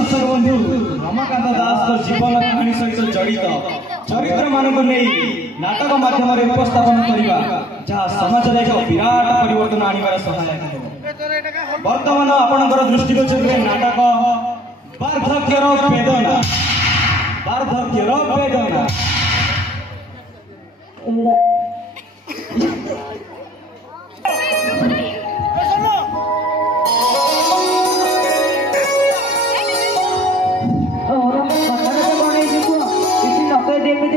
दर्शक बंधु रमाकांत दास जीवन कहानी सहित जड़ित चरित्र मानक नहीं नाटक माध्यम उपस्थापन करने जहाँ समाज में एक विराट परिवर्तन आने सहायक हो। वर्तमान आपणकर दृष्टिगोचर नाटक वार्धक्यर वेदना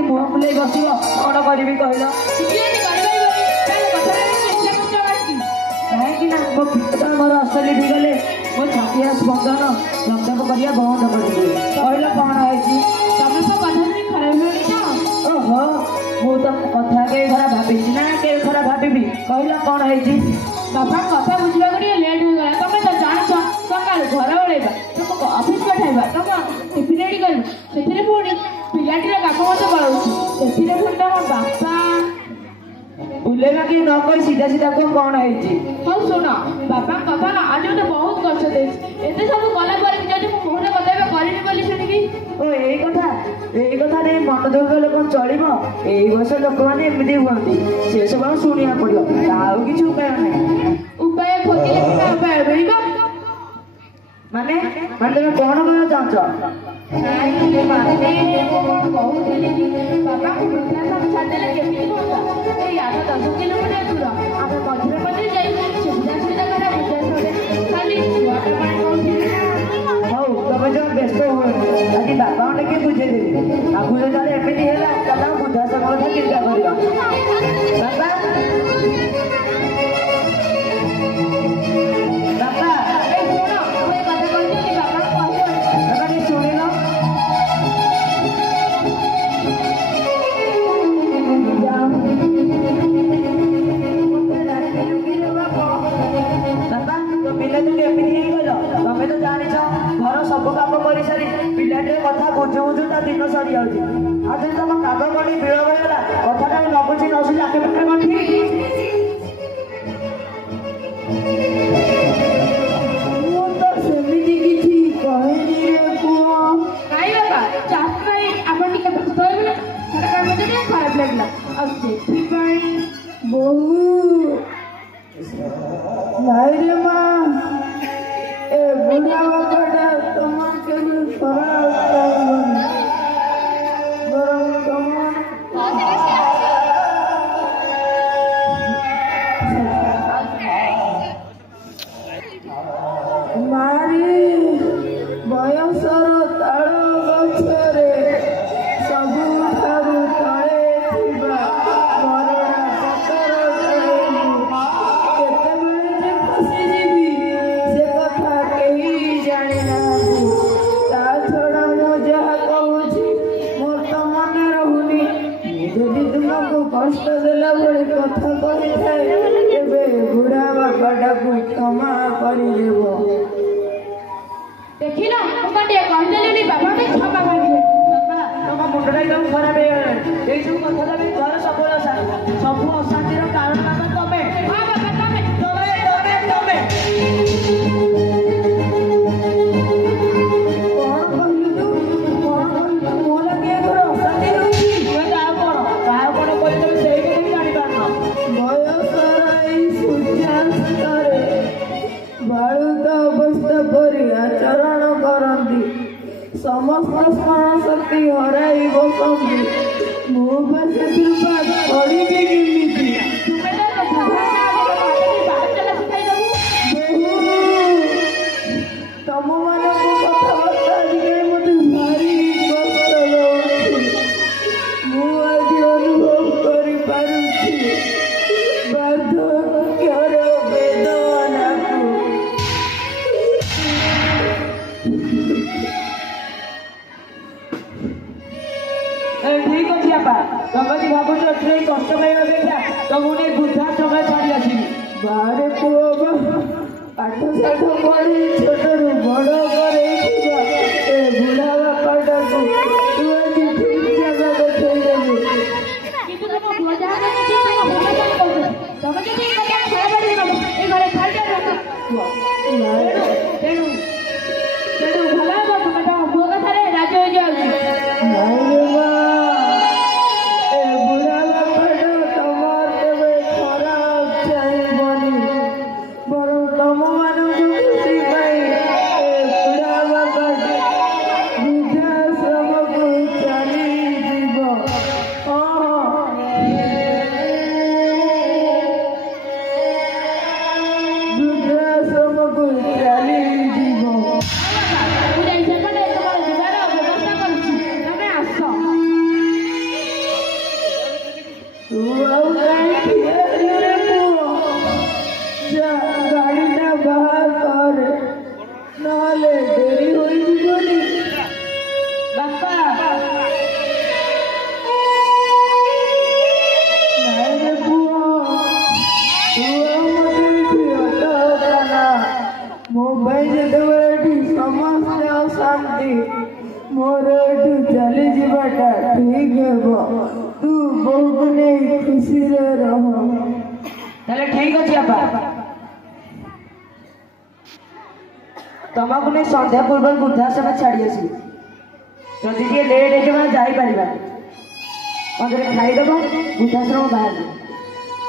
मुह फुल बस कौन करी कहल कहीं मो पिता मोर असली भी गले मो छाती स्पंदन लंडप करिया बंद कर कहल कौन है तुम तो कथा खराब ओहो मु तो कथा के खराब भाभी ना के खराब भाभी कहल कौन है बापा कथा बुझा लेट हो गला तुम तो जान सका घर ओल्बा तुम ऑफिस पठाइबा तुम टिफिन रेडी कर से पुणी पिलाटीर काक मत पड़ाऊँ से बापा बुलेगा कि न कही सीधा सीधा कौन है हाँ शुण बापा कथा ना आज मत बहुत कष्ट दे सब गला जब मुहर कथा करनी बोली शुणिकी ओ यही कथा नहीं मन दुख गले कौन चलो यही बस लोक मैंने एमती हुआ से सब शुणा पड़ो आउ कि उपाय नहीं उपाय खोजिले उपाय मिल माने माने तुम कौन कहना चाहछ बाबा को वृद्धाश्रम छाड़देले केମିତି हुआ ए या 10 किलोमीटर दूर आम मझे मझे जाई सुविधा सुविधा करा वृद्धाश्रम खाली छुआटा पानी हौ तुम जो व्यस्त हो आज बाबा ने के बुझे दे आगु जले एमती हैला तब वृद्धाश्रम कथा चिंता करियो बाबा सब कम कर सारी पिलाटे कथा बुझु बुझु ता दिन सरी जाऊँ आज तुम काग कड़ी विलम्ब होगा कथा न बुझी न सुझी आगे पटे कौन ठीक खराब लगला बहु रे माँ ए बुढ़ा बापाटा তোমাকে মারি বয়সর তাল গছরে ସବୁଠାରୁ ତଳେ ଥିବା ମରଣା ପଥର କେତେବେଳେ ଯେ ଫସିଯିବି ସେ କଥା କେହି ଜାଣିନାହାନ୍ତି ତା ଛଡ଼ା ମୁଁ ଯାହା କହୁଛି ମୋର ତ ମନେ ରହୁନି ମୁଁ ଯଦି ତୁମକୁ କଷ୍ଟ ଦେଲା ଭଳି କଥା କହିଥାଏ ତେବେ ବୁଢ଼ା ବାପାଟାକୁ କ୍ଷମା କରିଦେବ ଦେଖିଲ ମୁଁ ଟିକେ କହିଦେଲିନି ବାପାକୁ କ୍ଷମା କରିଦେବ बाबा मुंडा एकदम खराब है ये सब कथा भी घर सब अशांतिर कारण तमे हाँ बाबा तमे कौन कहलु तू मो लगे घर अशांति होची तुए का कौन कहले से के जानि पारन बयसर ई सूर्यास्तरे बाळुत अवस्था परि आचरण करंती समस्त स्मरण शक्ति हराई बसंती मो पर से पड़ी भी गिरती तुम मान कथबार्ता दिखे मत भारी कष्ट लगे आज अनुभव कर वार्धक्यर वेदना ठीक अच्छे बापा तुम यदि भावुच एथि कष्ट पाइबा अपेक्षा तुमको बुद्धा समय छाड़ी आसबि बाहर पुआ पाठ साठ पढ़ी छोटू बड़ कर बुढ़ा बापाटा को तू आज ठीक जगह देखदेबु तेणु भल शांति मोर एठू चली जीवाटा ठीक हेबो तू बहु नहीं खुशी रे रह ताले ठीक अछि आपा तमको नहीं संध्या पूर्व वृद्धाश्रम छाड़ी आसी जदि टे लेट हो जाई परिबा अंदर खाई देबो वृद्धाश्रम बाहर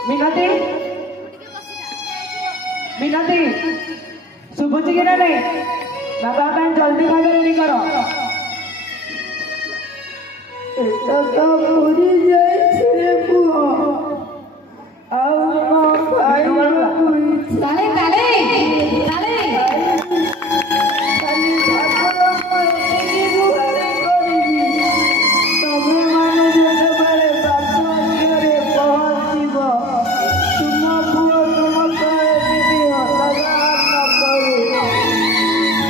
मिनती मिनती सुबुची कि ना नहीं बाबा बैंक जल्दी खाई रेडी करो एटा तो पूरी जाई छिरे पुओ आउ न खाई ताले ताले ताले खाली ठाकुर मई गुहारे करिबी तबे माने जेते बारे बात करे पहुंचीबो तुम पुओ तुम कहे दीदी हतागा न करे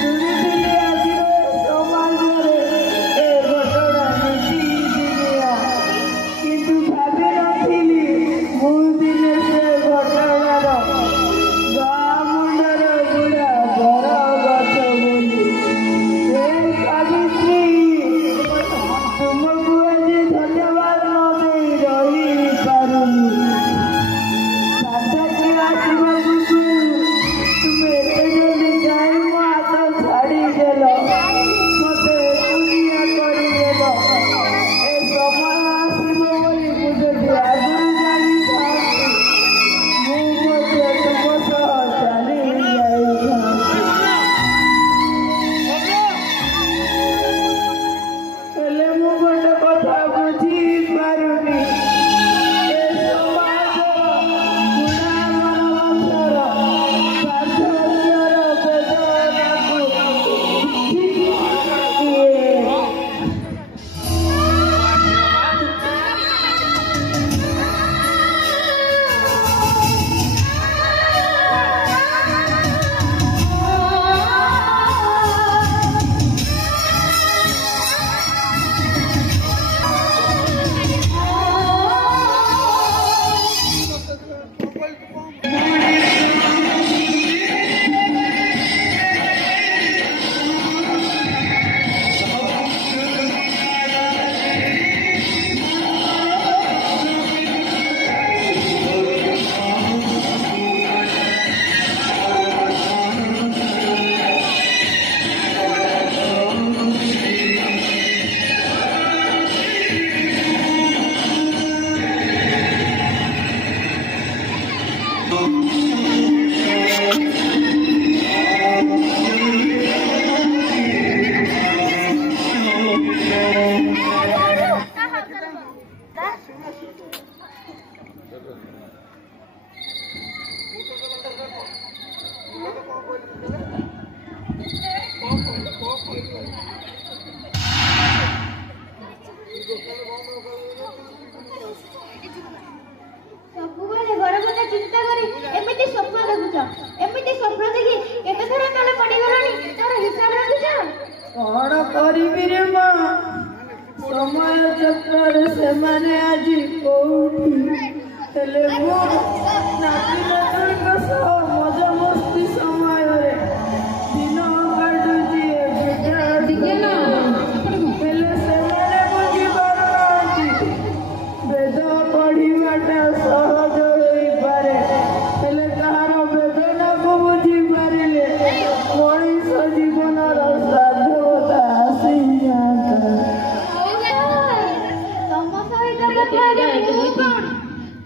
सुनी दिले आजि समाज रे ए घटना नीति दिनिया किंतु भाबी नथिली मु दिने से घटनार गाँ मुंडर बुढ़ा बड़ गछ बोली ए सावित्री तुमको आज धन्यवाद न दे रही पारुनी साधक आशीर्वाद तुम एते जल्दी काहे मो हाथ छाड़ी देल मते दुनिया करी देल ए समय आसीबो बोली मुझे आगुरी जानी थांती मु मते तुम सह चली जाई हेले मु गोटे कथा बुझी पारुनी ए समाजर बुढ़ा मानवतर साधुर वेदनाକୁ ସବୁବେଳେ ଘର କଥା ଚିନ୍ତା କରି ଏମିତି ସ୍ୱପ୍ନ ଦେଖୁଛ ଏମିତି ସ୍ୱପ୍ନ ଦେଖି କେତେ ଥର ତଳେ ପଡ଼ିଗଲଣି ତାର ହିସାବ ରଖିଛ କଣ କରିବି ରେ ମା ସମୟ ଚକ୍ରରେ ସେମାନେ ଆଜି କୋଉଠି ହେଲେ ମୁଁ ନାତି ନାତୁଣୀଙ୍କ ସହ ମଜାମସ୍ତି ସମୟରେ ଦିନ କାଟୁଛି ହେଲେ ସେମାନେ ବୁଝିପାରୁନାହାନ୍ତି ବେଦ ପଢ଼ିବାଟା ସହଜ ହୋଇପାରେ ହେଲେ କାହାର ବେଦନାକୁ ବୁଝିପାରିଲେ ମଣିଷ ଜୀବନର ସାଧୁତା ଆସିଯାନ୍ତା ତମ ସହିତ କଥା ହେଲେ ମୁଁ କଣ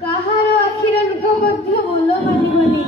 କାହାର ଆଖିର ଲୁହ ମଧ୍ୟ ଭଲ ମାନିବନି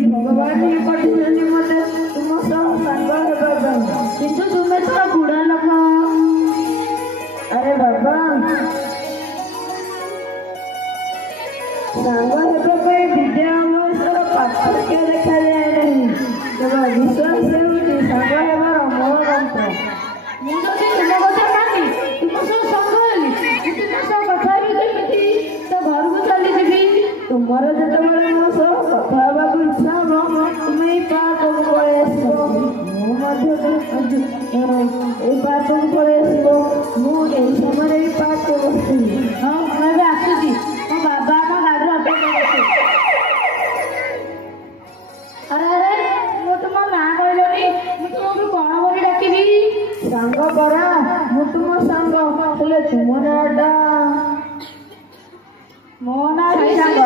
भगवान ये पठिले मते तुम सह संग हेबा किंतु तुमे तो बुढ़ा लोक। अरे बाबा संग हेबा ପାଇଁ विद्या अवसर पार्थक्य देखा जाए नहीं केवल विश्वास हेउछि संग हेबार मूल मंत्र। ମୁଁ ଯଦି ତୁମ କଥା ମାନି ତୁମ ସହ ସଂଗ ହେଲି ତୁମ ସହ କଥା ହେବି କେମିତି ତ ଘରକୁ ଚାଲିଯିବି। ତୁମର ଯେତେବେଳେ ମୋ ସହ କଥା ହେବାକୁ ଇଚ୍ଛା ହବ ତୁମେ ଏଇ ପାର୍କକୁ ପଳେଇ ଆସିବ। ମୁଁ ମଧ୍ୟ ଏଇ ପାର୍କକୁ ପଳେଇ ଆସିବ। ମୁଁ ଏଇ ସମୟରେ ଏଇ ପାର୍କକୁ ବସିବି। ହଁ ମୁଁ ଏବେ ଆସୁଛି। ମୋ ବାବା ଆମ ଗାଡ଼ିରେ ଅପେକ୍ଷା କରୁଛି। अरे अरे ମୁଁ ତୁମ ନାଁ କହିଲନି ମୁଁ ତୁମକୁ କ'ଣ କରି ଡାକିବି? ସାଙ୍ଗ ପରା ମୁଁ ତୁମ ସାଙ୍ଗ ହେଲେ ତୁମ ନାଁଟା ମୋ ନାଁ ବି ସାଙ୍ଗ।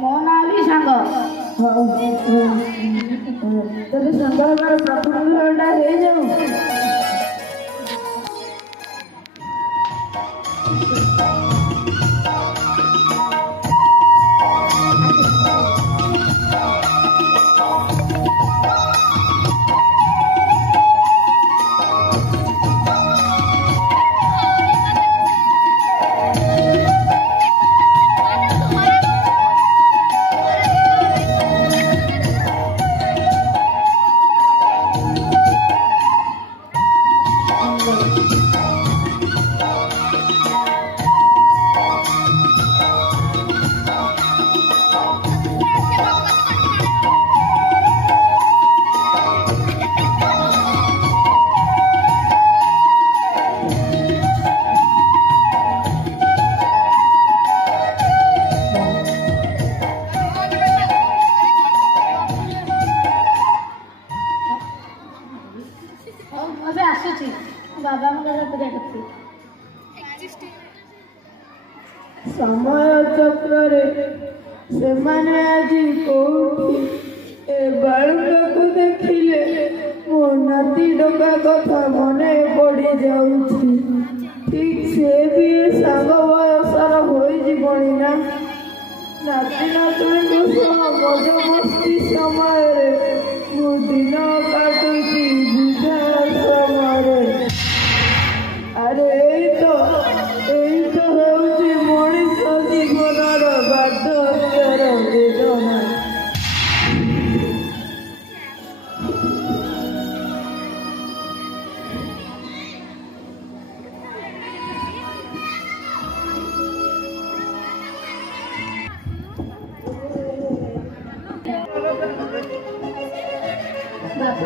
ମୋ ନାଁ ବି ସାଙ୍ଗ। ତେବେ ସାଙ୍ଗ ହେବାର ପ୍ରଥମ ବିବାହଟା ହେଇଯାଉ। समय चक्र से माने आज कोठी ए बालक को देखिले मो नाती डोका कथा मने पड़ी जाउछि। ठीक से भी सांग बयसर होई जीवनी ना नाती नातुणी को सह मजा मस्ती समय मो दिन काटुछि बुझा समय। अरे एई तो हेउछि मଣିଷ ଜୀବନର ବାର୍ଦ୍ଧକ୍ୟର ବେଦନା।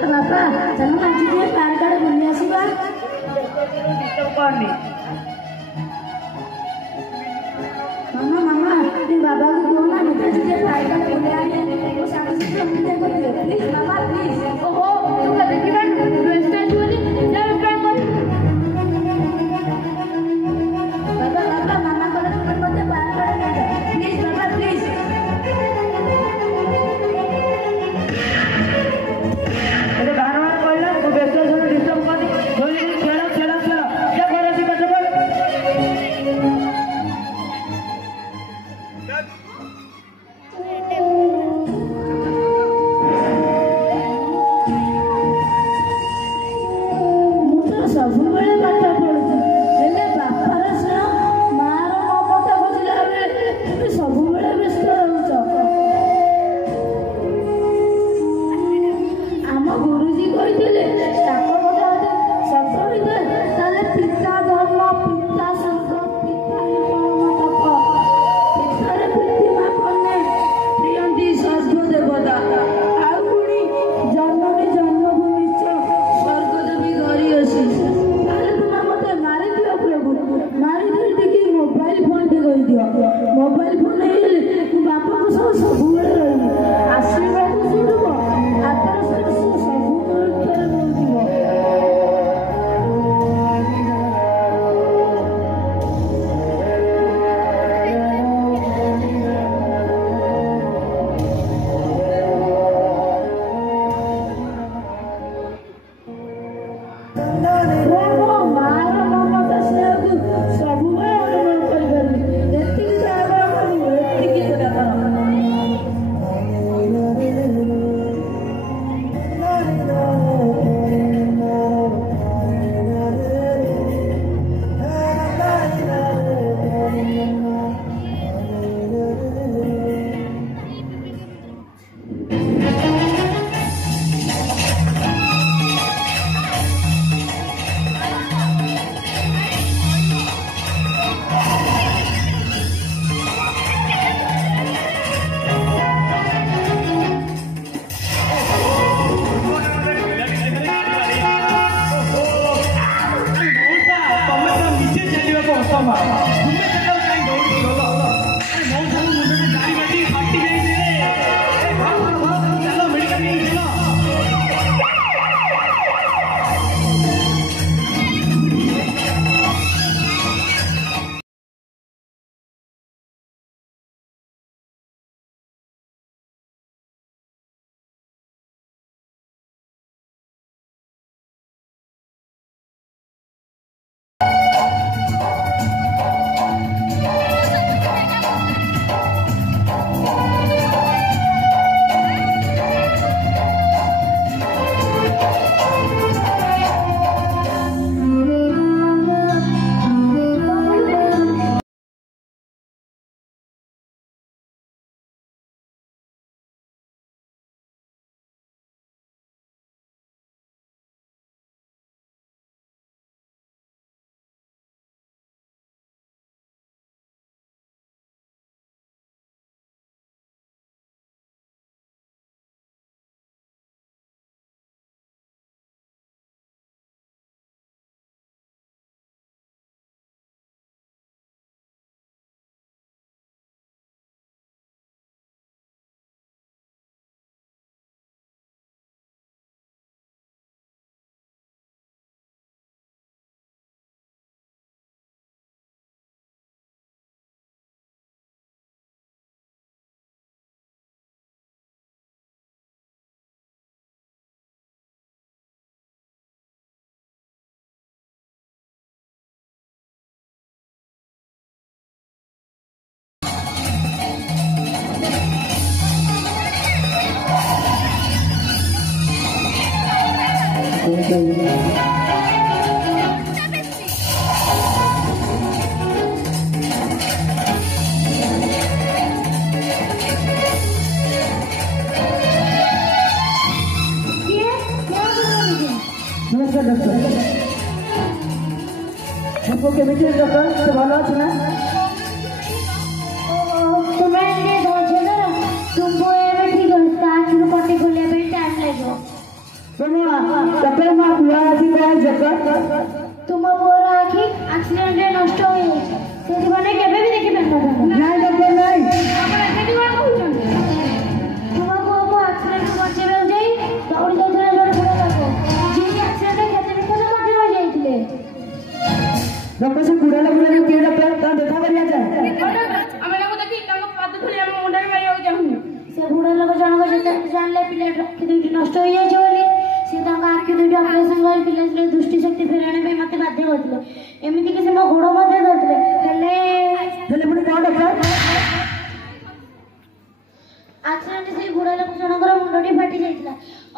ବାପା ଚାଲ ଆଜି ଟିକେ ପାର୍କ ଆଡ଼େ ବୁଲି ଆସିବା। मामा मामा तुम बाबा को कहो ना बेटा तुझे पार्क में बुला आने वो साथ से मुझे को दे प्लीज मामा प्लीज। ओहो तू का देखी बन रेस्ट वाली जा ट्राई कर। बाबा बाबा मामा को तुम मत पार्क में प्लीज बाबा प्लीज। अरे बार-बार कहला तू बेस्ट जन डिस्टर्ब कर जल्दी खेलो खेलो खेलो जा घर से बैठ बोल। ସବୁବେଳେ ପାଠ ପଢୁଛି ହେଲେ ବାପାର ସ୍ନେହ ମାର ମମତା ଖୋଜିଲା ବେଳେ ତୁମେ ସବୁବେଳେ ବ୍ୟସ୍ତ ରହୁଛ। ଆମ ଗୁରୁଜୀ କହିଥିଲେ ତାଙ୍କ କଥା ଯଦି ସତ ହୋଇଥାଏ ତାହେଲେ ପିତା ଧର୍ମ ପିତା ସଂଘ ପିତା ପରମ ତପ ପିତାରେ ପ୍ରୀତିମା କନ୍ୟା ପ୍ରିୟନ୍ତି ସର୍ବ ଦେବତା ଆଉ ପୁଣି ଜନ୍ମନି ଜନ୍ମଭୂମି ସ୍ୱର୍ଗଦେବୀ ଧରି ଅଛି। मोबाइल फोन टे कही दियो मोबाइल फोन नहीं बापा को सब सबुबले रही आशीर्वाद सुनबो आतर से सब करे बोलदिबो। नमस्कार डॉक्टर आपको केमिस्ट्री डॉक्टर से भालो আছে না तुम्हें ये दोछे ना तुमको ये ठीक है स्टार्ट शुरू करने को लिए भी टाइम लगेगा बना तपे मा पूरा आदि काय जकर तुम बोरा आखि एक्सीडेंट रे नष्ट हो गई सेठी माने केबे भी देखि पाता নাই डॉक्टर নাই आपण सेठी कोन कहउछन तुमको को एक्सीडेंट बचेबे जाई दौड़ी जाइले जण पड़ा लागो जी एक्सीडेंट केते बिकले मध्य हो जाइतिले डॉक्टर से पूरा लगला के डॉक्टर ता देखा करिया जाए ଆମେ ଲାଗो देखि ताको पाद खुली हम मुंडा मारियो जाहु से बुढ़ा लोग जनक जते जानले पिले रखि दुइटी नष्ट हो जाय बोली से ताका आखि दुइटी ऑपरेशन कर पिले से दृष्टि शक्ति फेराने पे मते बाध्य करथिले एमिति कि से मो गोड़ मते धरथिले हेले पुणी कोन डॉक्टर एक्सीडेंट से बुढ़ा लोग जनकर मुंडटी फाटी जाइतिला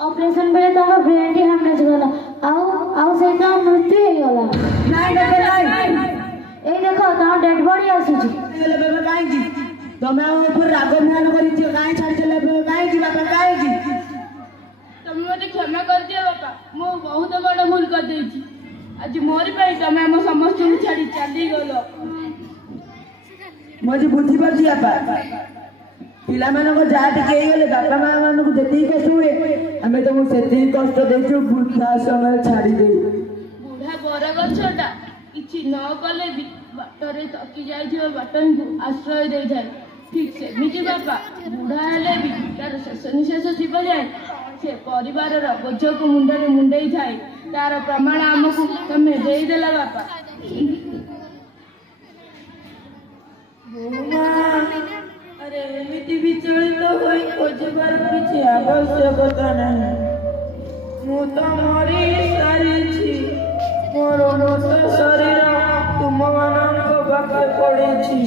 ऑपरेशन बेले ताका ब्रेन टी हैमरेज गला आउ से ता मृत्यु हे गला নাই डॉक्टर নাই এই দেখো তা ডেড বডি আসুছি ହେଲେ ବେବେ କାହିଁକି ତମେ ଆମ ଉପରେ ରାଗ ମ୍ୟାନ କରିଛ କାହିଁ ଛାଡ଼ିଦେଲେ ବେବେ କାହିଁକି ବାପା କାହିଁକି ତମେ ମୋତେ କ୍ଷମା କରିଦିଅ ବାପା ମୁଁ ବହୁତ ବଡ଼ ଭୁଲ କରିଦେଇଛି ଆଜି ମୋରି ପାଇଁ ତମେ ଆମ ସମସ୍ତଙ୍କୁ ଛାଡ଼ି ଚାଲିଗଲ ମୁଁ ଆଜି ବୁଝିପାରୁଛି ବାପା ପିଲାମାନଙ୍କ ଯାହା ଟିକେ ହେଇଗଲେ ବାପା ମା ମାନଙ୍କୁ ଯେତିକି କଷ୍ଟ ହୁଏ ଆମେ ତମକୁ ସେତିକି କଷ୍ଟ ଦେଇଛୁ ବୃଦ୍ଧା ସମୟ ଛାଡ଼ି ଦେଇ ବୁଢ଼ା ବରଗଛଟା କିଛି ନ କଲେ ବି ବାଟରେ ଥକି ଯାଇଥିବା ବାଟଙ୍କୁ ଆଶ୍ରୟ ଦେଇଥାଏ ଠିକ୍ ସେମିତି ବାପା ବୁଢ଼ା ହେଲେ ବି ତାର ଶେଷ ନିଶ୍ୱାସ ଯିବ ଯାଏ ସେ ପରିବାରର ବୋଝକୁ ମୁଣ୍ଡରେ ମୁଣ୍ଡେଇ ଥାଏ ତାର ପ୍ରମାଣ ଆମକୁ ତମେ ଦେଇଦେଲା ବାପା ଆରେ ଏମିତି ବିଚଳିତ ହୋଇ ଖୋଜିବାର କିଛି ଆବଶ୍ୟକତା ନାହିଁ ମୁଁ ତ ମରି ସାରିଛି ମୋର ମୃତ ଶରୀର ତୁମମାନଙ୍କ ପାଖରେ ପଡ଼ିଛି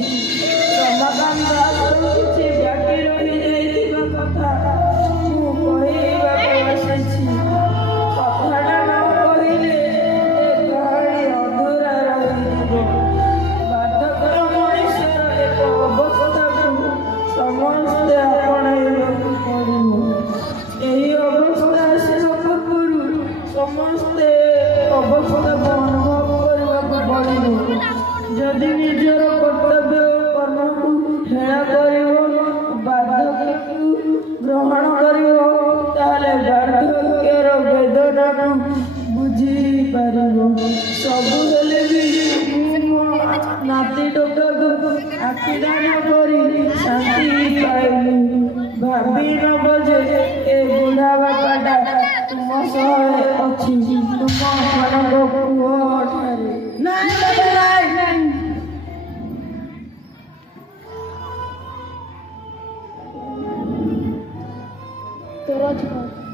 ରମାକାନ୍ତ ଦାସରୁ କିଛି ବାକି ରହିଯାଇଥିବା କଥା ମୁଁ କହିବାକୁ ଆସିଛି କଥାଟା ନ କହିଲେ ଏ କାହାଣୀ ଅଧୁରା ରହିଯିବ ବାଧକର ମଣିଷର ଏକ ଅବସ୍ଥାକୁ ସମସ୍ତେ ଆପଣେଇବାକୁ ପଡ଼ିବ ଏହି ଅବସ୍ଥା ଆସିବା ପୂର୍ବରୁ ସମସ୍ତେ ଅବସ୍ଥାକୁ ଅନୁଭବ କରିବାକୁ ପଡ଼ିବ ଯଦି ନିଜର କର୍ତ୍ତବ୍ୟ କର୍ମକୁ ହେଳା କରିବ ବାର୍ଦ୍ଧକ୍ୟକୁ ଗ୍ରହଣ କରିବ ତାହେଲେ ବାର୍ଦ୍ଧକ୍ୟର ବେଦନାକୁ ବୁଝିପାରିବ ସବୁ ହେଲେ ବି ମୁଁ ମୋ ନାତି ଟୋକାକୁ ଆଖିଦାନ କରି ଶାନ୍ତି ପାଇଲି ଭାବି ନବ ଯେ ଏ ବୁଢ଼ା ବାପାଟା ତୁମ ସହ ଅଛି ତୁମମାନଙ୍କ ପୁଅ ଠାରେ ନାଇଁ ବାପା ନାଇଁ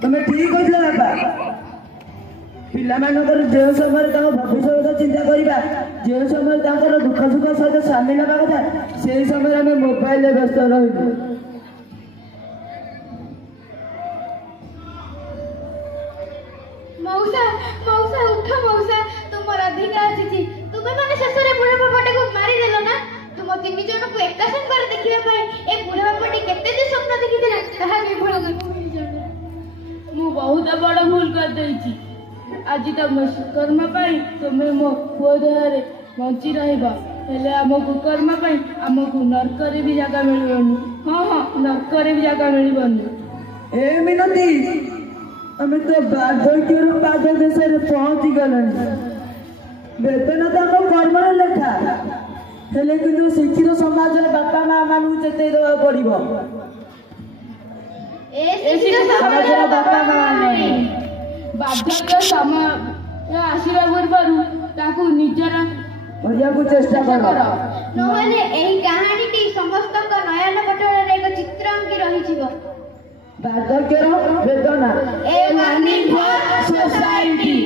ତମେ ଠିକ କହିଥିଲ ବାପା ପିଲାମାନଙ୍କର ଯେଉଁ ସମୟରେ ତାଙ୍କ ଭବିଷ୍ୟତ ଚିନ୍ତା କରିବା ଯେଉଁ ସମୟରେ ତାଙ୍କର ଦୁଃଖ ସୁଖ ସହିତ ସାମିଲ ହେବା କଥା ସେହି ସମୟରେ ଆମେ ମୋବାଇଲରେ ବ୍ୟସ୍ତ ରହିବୁ मौसा मौसा उठ मौसा तुमर अधिकार अछि तुमे माने शेषरे बुढ़ा बापाटे को मारी देलो ना तुम तीन जन को एका संग देखिबा पई ए बुढ़ा बापाटे केते जे स्वप्न देखिथिला ताहा विफल ମୁଁ ବହୁତ ବଡ଼ ଭୁଲ କରିଦେଇଛି ଆଜି ତମ ସୁକର୍ମ ପାଇଁ ତୁମେ ମୋ ପୁଅ ଦେହରେ ବଞ୍ଚି ରହିବ ହେଲେ ଆମ କୁକର୍ମ ପାଇଁ ଆମକୁ ନର୍କରେ ବି ଜାଗା ମିଳିବନି ହଁ ନର୍କରେ ବି ଜାଗା ମିଳିବନି ଏ ମିନତି ଆମେ ତ ବାର୍ଦ୍ଧକ୍ୟର ପାଦ ଦେଶରେ ପହଞ୍ଚି ଗଲେଣି ବେତନ ତ ଆମ କର୍ମର ଲେଖା ହେଲେ କିନ୍ତୁ ଶିକ୍ଷିତ ସମାଜରେ ବାପା ମା ମାନଙ୍କୁ ଚେତେଇ ଦେବାକୁ ପଡ଼ିବ ସମାଜର ବାପା ମା ମାନେ ବାର୍ଦ୍ଧକ୍ୟ ସମୟ ଆସିବା ପୂର୍ବରୁ ତାକୁ ନିଜର କରିବାକୁ ଚେଷ୍ଟା କର ନହେଲେ ଏହି କାହାଣୀଟି ସମସ୍ତଙ୍କ ନୟନ ପଟଳରେ ଏକ ଚିତ୍ର ଅଙ୍କି ରହିଯିବ ବାର୍ଦ୍ଧକ୍ୟର ବେଦନା A warning for society.